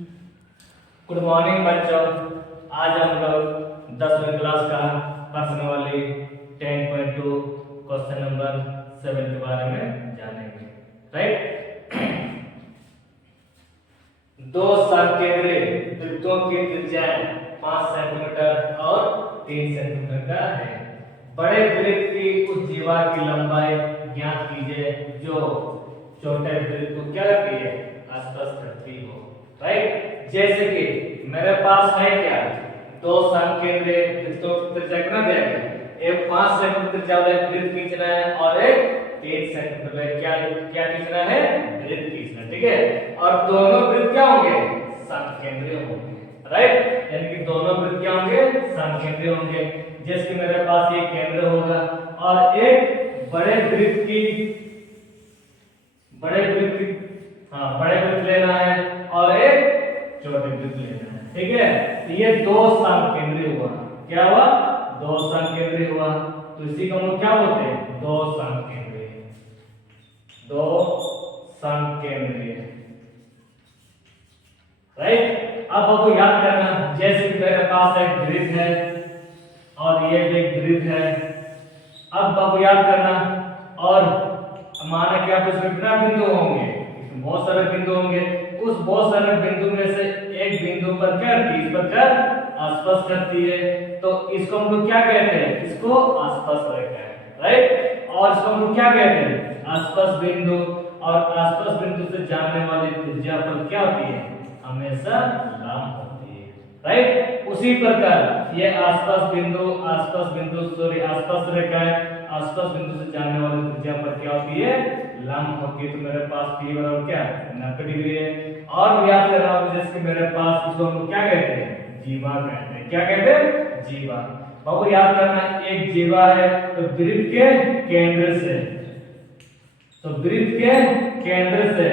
Good morning बच्चों। आज हम लोग 10वीं क्लास का पर्सनली 10.2 क्वेश्चन नंबर 7 के बारे में जानेंगे। राइट। दो समकेंद्री वृत्तों की त्रिज्याएं 5 सेंटीमीटर और 3 सेंटीमीटर का है। बड़े वृत्त की उस जीवा की लंबाई ज्ञात कीजिए जो छोटे वृत्त को क्या करती है, आसपास करती हो। राइट। जैसे कि मेरे पास है क्या, दो समकेंद्री वृत्तों की त्रिज्या कितना दिया गया, एक 5 सेंटीमीटर त्रिज्या वाला वृत्त खींचना है और एक 3 सेंटीमीटर क्या क्या खींचना है, वृत्त खींचना है। ठीक है। और दोनों वृत्त क्या होंगे, समकेंद्री होंगे। राइट। यानी कि दोनों वृत्त क्या होंगे, समकेंद्री होंगे। जैसे मेरे पास ये केंद्र होगा और एक बड़े वृत्त की बड़े वृत्त लेना है और एक छोटे वृत्त लेना है। ठीक है। तो ये दो समकेंद्री हुआ। क्या हुआ, दो समकेंद्री हुआ। तो इसी को हम क्या बोलते हैं, दो समकेंद्री। दो समकेंद्री। राइट। अब आपको याद करना, जैसे कि मेरे पास एक वृत्त है और ये भी एक वृत्त है। अब आपको याद करना, और माना कि आप इसमें कितना बिंदु होंगे, इसमें बहुत सारे बिंदु होंगे। उस बहुत सारे बिंदु में से एक बिंदु पर क्या करती है, इस पर क्या आसपास करती है। तो इसको हम लोग क्या कहते हैं, इसको आसपास रेखा है। राइट। और इसको हम लोग क्या कहते हैं, आसपास बिंदु। और आसपास बिंदु से जाने वाली त्रिज्या पर क्या होती है, हमेशा लंब होती है। राइट। उसी प्रकार ये आसपास बिंदु सॉरी आसपास रेखा है, आसपास बिंदु से जाने वाली त्रिज्या पर क्या होती है, लंब होती है। तो मेरे पास P बराबर क्या 90 डिग्री है। और याद करना होगा, जैसे मेरे पास इसको हम क्या कहते हैं, जीवा कहते हैं। क्या कहते हैं, जीवा। बाबू याद करना, एक जीवा है तो वृत्त के केंद्र से, तो वृत्त के केंद्र से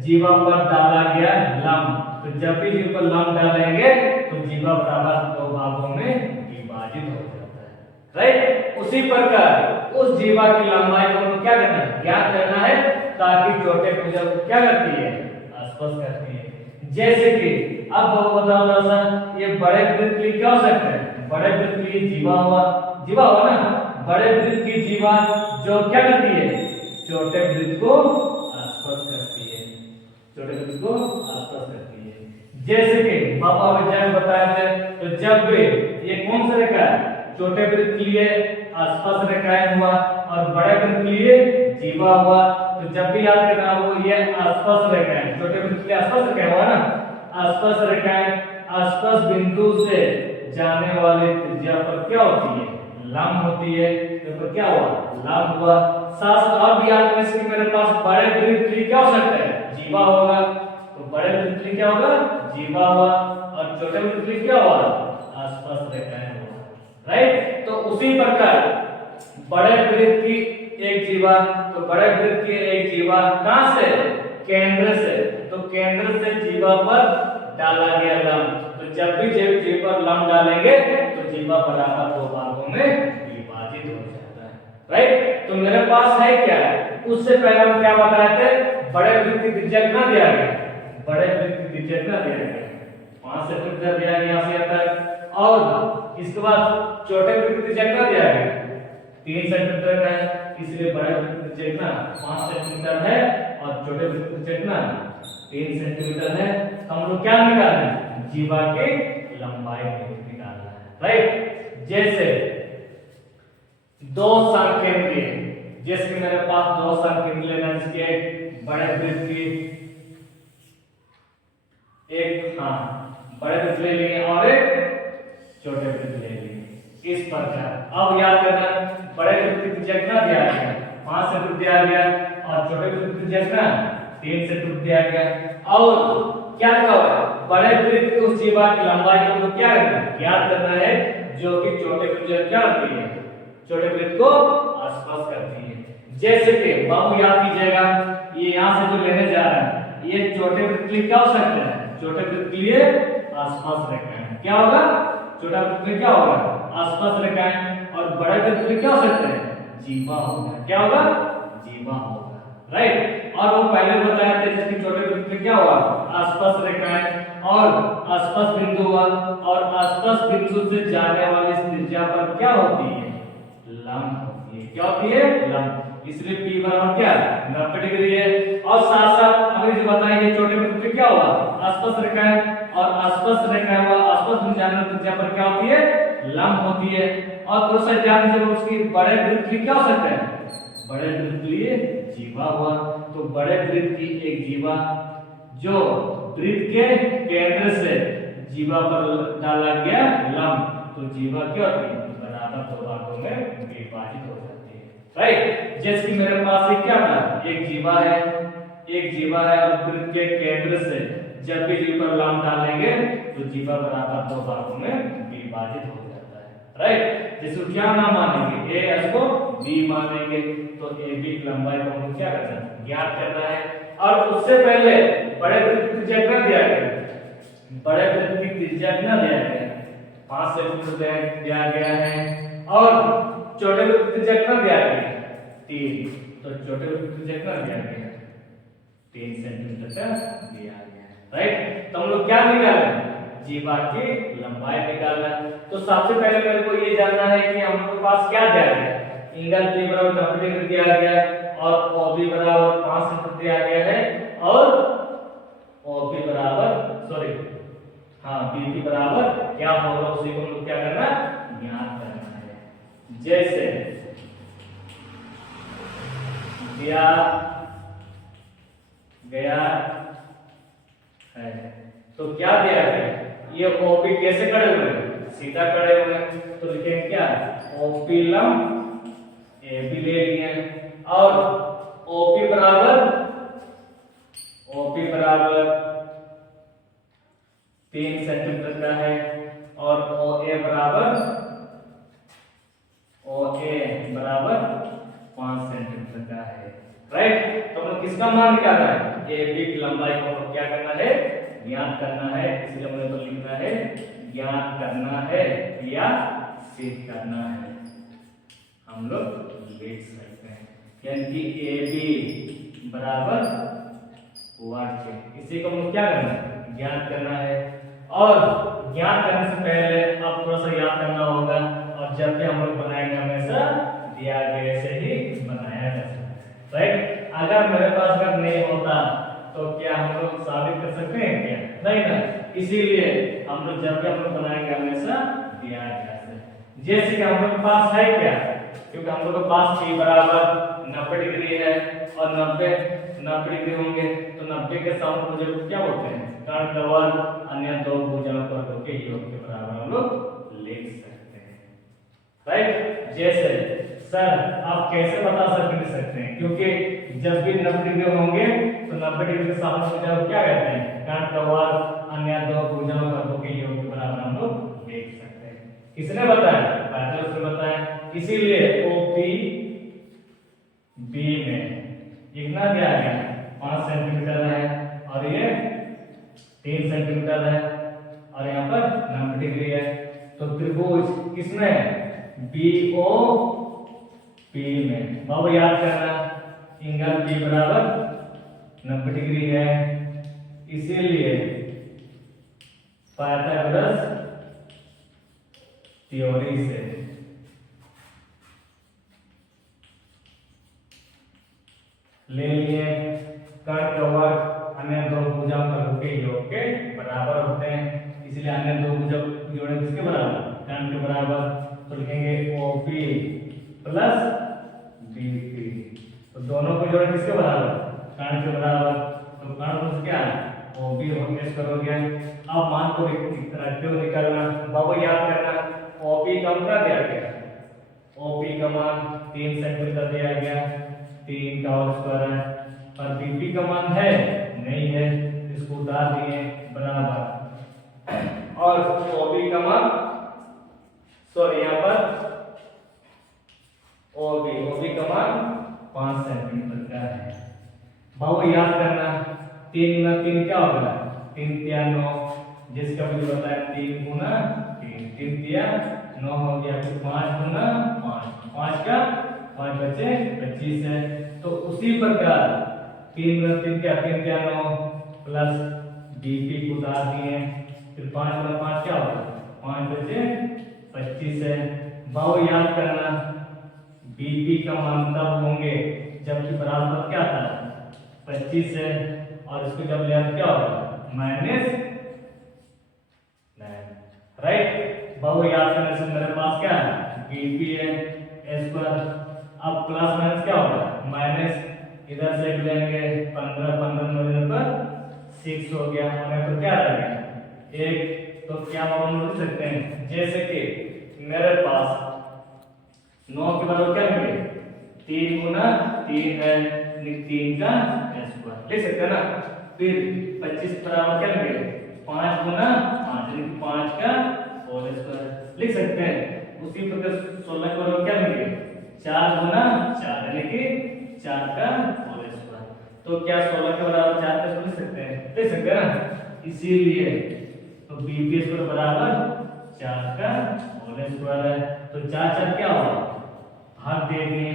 जीवा पर डाला गया लंब। तो जब भी जीवा पर लंब डालेंगे तो जीवा बराबर दो भागों में विभाजित हो जाता है। राइट। उसी प्रकार उस जीवा की लंबाई को क्या करना है, ज्ञात करना है, ताकि छोटे भुजा को क्या करती है, आसपास करती है। जैसे कि अब बताओ थोड़ा सा, ये बड़े वृत्त की क्या हो सकता है, बड़े वृत्त की जीवा हुआ ना। बड़े वृत्त की जीवा जो क्या करती है, छोटे वृत्त को आसपास करती है, छोटे वृत्त को आसपास करती है। जैसे कि पापा विजय बताया थे, तो जब भी ये कौन सा रेखा है, छोटे वृत्त के लिए आसपास रेखाएं हुआ और बड़े वृत्त के लिए जीवा हुआ। तो जब भी याद करना वो ये आसपास रेखाएं, छोटे वृत्त के लिए आसपास रेखाएं हुआ ना, आसपास रेखाएं आसपास बिंदु से जाने वाले त्रिज्या पर क्या होती है, लंब होती है। तो क्या हुआ, लंब हुआ। साथ और भी याद करना कि मेरे पास बड़े वृत्त के लिए क्या हो सकता है, जीवा होगा। तो बड़े वृत्त के लिए क्या होगा, जीवा हुआ। और छोटे वृत्त के लिए क्या हुआ, आसपास रेखाएं हुआ। राइट। तो उसी प्रकार बड़े वृत्त की एक जीवा, तो बड़े वृत्त की एक जीवा कहां से, केंद्र से। तो केंद्र से जीवा पर डाला गया लंब। तो जब भी जीवा पर लंब डालेंगे तो जीवा बराबर दो भागों में विभाजित हो जाता है। राइट। तो मेरे पास है क्या, उससे पहले हम क्या बताए थे, बड़े वृत्त की त्रिज्या कितना दिया गया, बड़े वृत्त की त्रिज्या कितना दिया गया, 5 सेंटीमीटर दिया गया यहाँ से यहाँ तक। और इसके बाद छोटे वृत्त की त्रिज्या कितना दिया गया, 3 सेंटीमीटर का है। इसलिए बड़े वृत्त की त्रिज्या कितना 5 सेंटीमीटर है और छोटे वृत्त की त्रिज्या कितना 3 सेंटीमीटर है। तो हम लोग क्या निकालना है, जीवा की लंबाई निकालना है। राइट। जैसे दो समकेंद्री, जैसे कि मेरे पास दो समकेंद्री लेना, जिसके बड़े वृत्त की एक बड़े वृत्त ले लिए और एक छोटे वृत्त ले लिए। इस प्रकार अब याद करना, बड़े वृत्त की त्रिज्या कितना दिया गया, 5 सेंटीमीटर दिया गया और छोटे वृत्त की त्रिज्या कितना 3 सेंटीमीटर दिया गया। और क्या कहा, बड़े वृत्त की उस जीवा की लंबाई को क्या करना है, ज्ञात करना है, जो कि छोटे वृत्त क्या करती है, छोटे वृत्त को आसपास करती है। जैसे कि बाबू याद कीजिएगा, ये यहाँ से जो लेने जा रहा है, ये छोटे वृत्त के लिए क्या हो सकता है, छोटे वृत्त के लिए आसपास रेखाएं। क्या होगा, छोटा वृत्त में क्या होगा, आसपास रेखाएं। और बड़े वृत्त में क्या हो सकता है, जीवा होगा। क्या होगा, जीवा होगा। राइट। और वो पहले बताया था, जिसकी छोटे वृत्त में क्या हुआ, आसपास रेखाएं। और बिंदु हुआ और आसपास बिंदु से जाने वाली इस त्रिज्या पर क्या होती है, लंब होती है। क्या होती है, लंब। इसलिए P बराबर क्या 90 डिग्री है। और साथ साथ हमें जो बताएंगे छोटे बिंदु पे क्या हुआ, आसपास रेखा है और आसपास रेखा हुआ आसपास बिंदु जाने वाली त्रिज्या पर क्या होती है, लंब होती है। और दूसरा ध्यान से उसकी बड़े वृत्त की क्या हो सकता है, बड़े वृत्त के लिए जीवा हुआ। तो बड़े वृत्त की एक जीवा जो वृत्त के केंद्र से जीवा पर डाला गया लंब, तो जीवा क्या होती है, बराबर दो भागों में विभाजित हो जाती है। राइट, जैसे कि मेरे पास एक क्या था, एक जीवा है, एक जीवा है और वृत्त के केंद्र से जब भी जीवा पर लंब डालेंगे तो जीवा बराबर दो भागों में विभाजित हो जाता है। राइट, जिसको क्या नाम मानेंगे, ए इसको बी मानेंगे। तो ए बी की लंबाई को हम क्या करना है, ज्ञात करना है। और उससे पहले बड़े वृत्त की त्रिज्या कितना दिया गया, बड़े वृत्त की त्रिज्या कितना दिया गया, 5 सेंटीमीटर दिया गया है। और छोटे वृत्त की त्रिज्या कितना दिया गया, 3। तो छोटे वृत्त की त्रिज्या कितना दिया गया, 3 सेंटीमीटर का दिया गया। राइट, तो हम लोग क्या निकाले, जीवा की लंबाई निकालना। तो सबसे पहले मेरे को ये जानना है कि हम लोग के पास क्या दिया गया, एंगल P बराबर 90 डिग्री दिया गया है और OB बराबर 5 सेंटीमीटर दिया गया है और OP बराबर BP बराबर क्या होगा उसी को हम लोग क्या करना, ज्ञात करना है। जैसे दिया गया है, तो क्या दिया गया, ये OP कैसे खड़े हुए हैं, सीधा खड़े हुए हैं। तो लिखेंगे क्या, OP लंब AB ले लिए और OP बराबर 3 सेंटीमीटर का है और OA बराबर 5 सेंटीमीटर का है। राइट, तो हम लोग किसका मान निकालना है, AB की लंबाई को हम लोग क्या करना है, ज्ञात करना है। इसलिए हमें तो लिखना है ज्ञात करना है या सिद्ध करना है, हम लोग लिख सकते हैं। यानी कि AB बराबर 1, इसी को हम लोग क्या करना है, ज्ञात करना है। और ज्ञात करने से पहले अब थोड़ा सा याद करना होगा, और जब भी हम लोग बनाएंगे हमेशा दिया गए से ही बनाया जाता है। राइट, अगर मेरे पास अगर नहीं होता तो क्या हम लोग साबित कर सकते हैं क्या, नहीं ना। इसीलिए हम लोग जब भी हम लोग बनाएंगे हमेशा दिया गया से। जैसे कि हम लोग के पास है क्या, क्योंकि हम लोग के पास P बराबर 90 डिग्री है और 90 डिग्री होंगे तो 90 के साथ मुझे क्या बोलते हैं, कर्ण का वर्ग अन्य दो भुजाओं पर के योग के बराबर हम लोग लिख सकते हैं। राइट, जैसे सर आप कैसे बता सकते हैं, क्योंकि जब भी 90 डिग्री होंगे तो 90 डिग्री के साथ भुजाओं क्या कहते हैं, कर्ण का वर्ग अन्य दो भुजाओं पर के योग के बराबर हम लोग लिख सकते हैं। किसने बताया, पैथागोरस ने बताया। इसीलिए OP B में कितना दिया गया, 5 सेंटीमीटर है और ये 3 सेंटीमीटर है और यहाँ पर 90 डिग्री है। तो त्रिभुज किसमें है, BOP में। बाबू याद करना, एंगल P बराबर 90 डिग्री है, इसीलिए पाइथागोरस थ्योरी से ले लिए कर्ण का वर्ग अन्य दो भुजा पर के योग के बराबर होते हैं। इसलिए अन्य दो भुजा जोड़े किसके बराबर, कर्ण के बराबर। तो लिखेंगे OP प्लस BP, तो दोनों को जोड़े किसके बराबर, कर्ण के बराबर। तो कर्ण प्लस क्या है, OP होने करोगे। अब मान को रखते हुए निकालना, बाबू याद करना, OP का मान दिया गया, OP का मान 3 सेंटीमीटर दिया गया, 3 का होल स्क्वायर है, और BP का मान है नहीं है, इसको उतार दिए बराबर। और OB का मान यहाँ पर OB का मान 5 सेंटीमीटर का है। बाबू याद करना, 3 गुना 3 क्या होगा, 3 तिया 9, जिसका मुझे बताया 3 गुना 3 तिया 9 हो गया, तो 5 गुना 5 का 5 बचे 25 है। तो उसी प्रकार 3 गुना 3 क्या 3 तिया 9 प्लस BP को उतार दिए, फिर 5 गुना 5 क्या होगा, 5 बचे 25 है। भाव याद करना, बीपी का मान तब होंगे जबकि बराबर पद क्या था, 25 है, और इसको जब लिया क्या होगा, -9, राइट। भाव याद करने से मेरे पास क्या है, बीपी है एस पर, अब प्लस माइनस क्या होगा, माइनस, इधर से लेंगे 15 15 मिलने पर 6 हो गया, हमें तो क्या रह गया 1, तो क्या हम लिख सकते हैं, जैसे कि मेरे पास 9 के बराबर क्या मिले, 3 गुना 3 है, 3 का स्क्वायर लिख सकते हैं ना। फिर 25 बराबर क्या मिले, 5 गुना 5 यानी 5 का होल स्क्वायर लिख सकते हैं। उसी प्रकार 16 के बराबर क्या मिले, 4 गुना 4 यानी कि 4 का होल स्क्वायर। तो क्या 16 के बराबर 4 का लिख सकते हैं, लिख सकते हैं ना। इसीलिए तो बीपी स्क्वायर बराबर 4 का होल स्क्वायर है। तो 4 4 क्या होगा, भाग देंगे,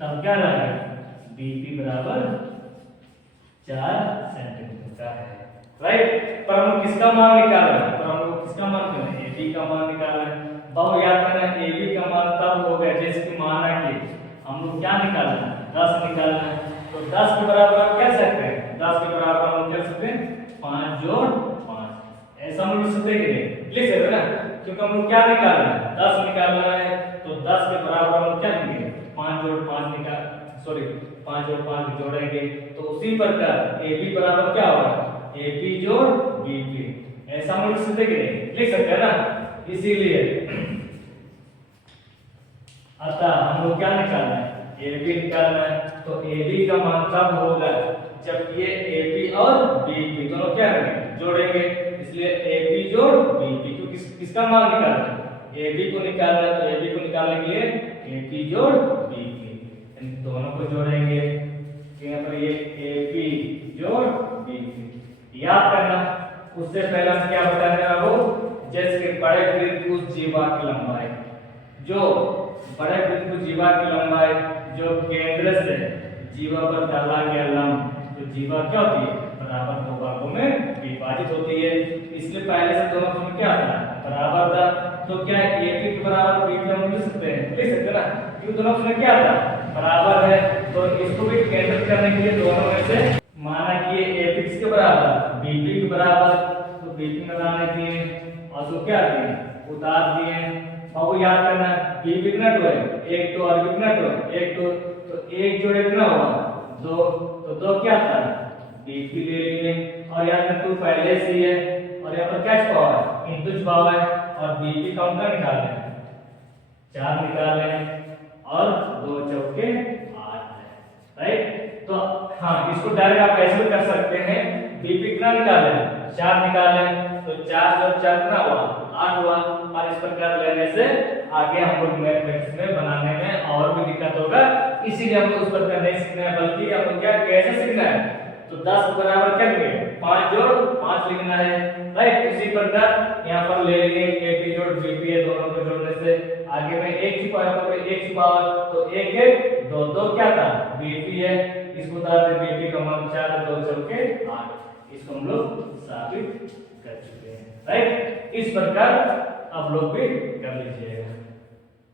तब क्या रहेगा, बीपी बराबर 4 सेंटीमीटर का है, राइट। पर हम किसका मान निकाल रहे हैं, पर हम लोग किसका मान कर रहे हैं, एबी का मान निकाल रहे हैं। भाव याद करना है, एबी का मान तब होगा जैसे कि माना कि हम लोग क्या निकालना है, 10 निकालना है। तो 10 के बराबर आप क्या सकते हैं, 10 के बराबर हम क्या सकते हैं, 5 जोड़ 5, ऐसा हम लोग लिख सकते हैं, लिख सकते हैं ना, क्योंकि हम लोग क्या निकालना है, 10 निकालना है। तो 10 के बराबर हम लोग क्या लेंगे, 5 जोड़ 5 निकाल, सॉरी 5 जोड़ 5 जोड़ेंगे। तो उसी प्रकार AB बराबर क्या होगा, AB जोड़ BB, ऐसा हम लिख सकते हैं, लिख सकते हैं ना। इसीलिए अतः हम लोग क्या निकालना है, AB निकालना है। तो AB का मान तब होगा जब ये AB और BB दोनों क्या करेंगे, जोड़ेंगे। इसलिए AB जोड़ BB, क्योंकि किसका मान निकालना है, AB को निकालना है। तो AB को निकालने के लिए AB जोड़ BB, इन दोनों को जोड़ेंगे। यहाँ पर ये AB जोड़ BB याद करना। उससे पहले हम क्या बताने वाला हूँ, जैसे कि बड़े वृत्त जीवा की लंबाई, जो बड़े वृत्त जीवा की लंबाई जो केंद्र से जीवा पर डाला गया लंब, तो जीवा क्या होती है, बराबर दो भागों में विभाजित होती है। इसलिए पहले से दोनों में क्या था, बराबर था। तो क्या AB के बराबर BB हम लिख सकते हैं, लिख सकते हैं ना, क्योंकि दोनों में क्या था, बराबर है। तो इसको भी केंद्रित करने के लिए दोनों में से माना कि AB किसके बराबर, BB के बराबर, तो BB में लाने दिए और तो क्या दिए, उतार दिए। अब याद करना, BB कितना टू है, 1 2, और B कितना टू है, 1 2, तो 1 जोड़े कितना हुआ, 2, तो 2 क्या था, BB ले लिए। और यहाँ पे 2 पहले से ही है, और यहाँ पर क्या छुपा हुआ है, इंटू छुपा हुआ है, और BB का कितना निकाल लें, 4 निकाल लें, और 2 चौके 8 है, राइट। तो हाँ, इसको डायरेक्ट आप ऐसे भी कर सकते हैं, BB कितना निकालें, 4 निकालें, तो 4 और 4 कितना हुआ, 8 हुआ। और इस प्रकार लेने से आगे हम लोग मैथमेटिक्स में बनाने में और भी दिक्कत होगा, इसीलिए हमको उस प्रकार नहीं सीखना है, बल्कि हमको क्या कैसे सीखना है, तो 10 बराबर क्या लिखेंगे, 5 जोड़ 5 लिखना है, राइट। इसी प्रकार यहाँ पर ले लिए AB जोड़ BB है, दोनों को जोड़ने से आगे में 1 छुपा है, पर 1 छुपा तो 1 1 2 2 क्या था, BB है। इसको उतार दे, BB का मान 4 2 चौके 8, इसको हम लोग साबित कर चुके हैं, राइट। इस प्रकार आप लोग भी कर लीजिएगा।